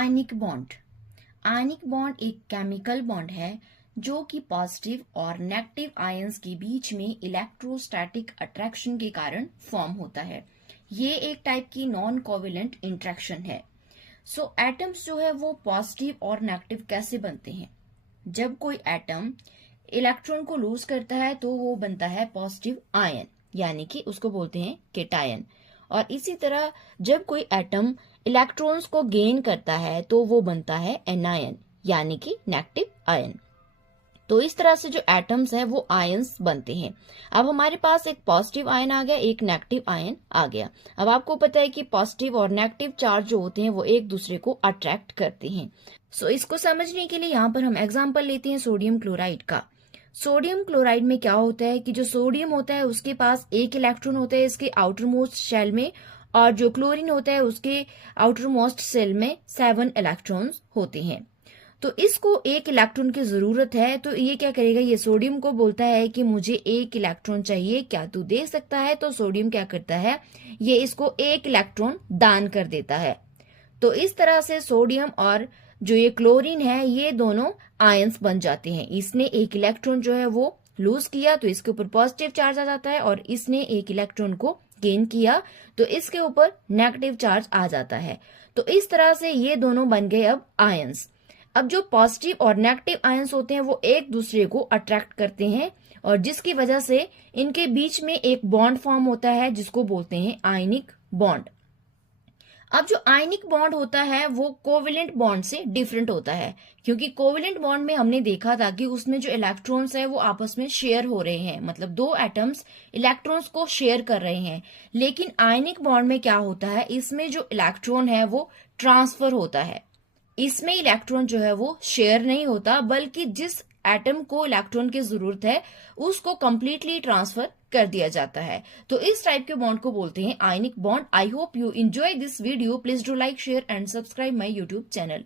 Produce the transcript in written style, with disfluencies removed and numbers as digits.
Ionic bond. Ionic bond एक chemical bond है जो कि पॉजिटिव और नेगेटिव आयंस के बीच में इलेक्ट्रोस्टैटिक अट्रैक्शन के कारण फॉर्म होता है। ये एक टाइप की नॉन कोवेलेंट इंट्रैक्शन है। सो एटम्स जो है वो पॉजिटिव और नेगेटिव कैसे बनते हैं? जब कोई एटम इलेक्ट्रॉन को लूज करता है तो वो बनता है पॉजिटिव आयन, यानी कि उसको बोलते हैं केटायन। और इसी तरह जब कोई एटम इलेक्ट्रॉन्स को गेन करता है तो वो बनता है एनायन, यानी कि नेगेटिव आयन। तो इस तरह से जो एटम्स है वो आयंस बनते हैं। अब हमारे पास एक पॉजिटिव आयन आ गया, एक नेगेटिव आयन आ गया। अब आपको पता है कि पॉजिटिव और नेगेटिव चार्ज जो होते हैं वो एक दूसरे को अट्रैक्ट करते हैं। सो इसको समझने के लिए यहाँ पर हम एग्जांपल लेते हैं सोडियम क्लोराइड का। सोडियम क्लोराइड में क्या होता है कि जो सोडियम होता है उसके पास एक इलेक्ट्रॉन होता है इसके आउटर मोस्ट शेल में, और जो क्लोरीन होता है उसके आउटर मोस्ट शेल में 7 इलेक्ट्रॉन्स होते हैं। तो इसको एक इलेक्ट्रॉन की जरूरत है, तो ये क्या करेगा, ये सोडियम को बोलता है कि मुझे एक इलेक्ट्रॉन चाहिए, क्या तू दे सकता है? तो सोडियम क्या करता है, ये इसको एक इलेक्ट्रॉन दान कर देता है। तो इस तरह से सोडियम और जो ये क्लोरीन है ये दोनों आयंस बन जाते हैं। इसने एक इलेक्ट्रॉन जो है वो लूज किया तो इसके ऊपर पॉजिटिव चार्ज आ जाता है, और इसने एक इलेक्ट्रॉन को गेन किया तो इसके ऊपर नेगेटिव चार्ज आ जाता है। तो इस तरह से ये दोनों बन गए अब आयंस। अब जो पॉजिटिव और नेगेटिव आयंस होते हैं वो एक दूसरे को अट्रैक्ट करते हैं, और जिसकी वजह से इनके बीच में एक बॉन्ड फॉर्म होता है जिसको बोलते हैं आयनिक बॉन्ड। अब जो आयनिक बॉन्ड होता है वो कोवेलेंट बॉन्ड से डिफरेंट होता है, क्योंकि कोवेलेंट बॉन्ड में हमने देखा था कि उसमें जो इलेक्ट्रॉन्स है वो आपस में शेयर हो रहे हैं, मतलब दो एटम्स इलेक्ट्रॉन्स को शेयर कर रहे हैं। लेकिन आयनिक बॉन्ड में क्या होता है, इसमें जो इलेक्ट्रॉन है वो ट्रांसफर होता है। इसमें इलेक्ट्रॉन जो है वो शेयर नहीं होता, बल्कि जिस एटम को इलेक्ट्रॉन की जरूरत है उसको कंप्लीटली ट्रांसफर कर दिया जाता है। तो इस टाइप के बॉन्ड को बोलते हैं ionic bond. I hope you enjoy this video. Please do like, share and subscribe my YouTube channel.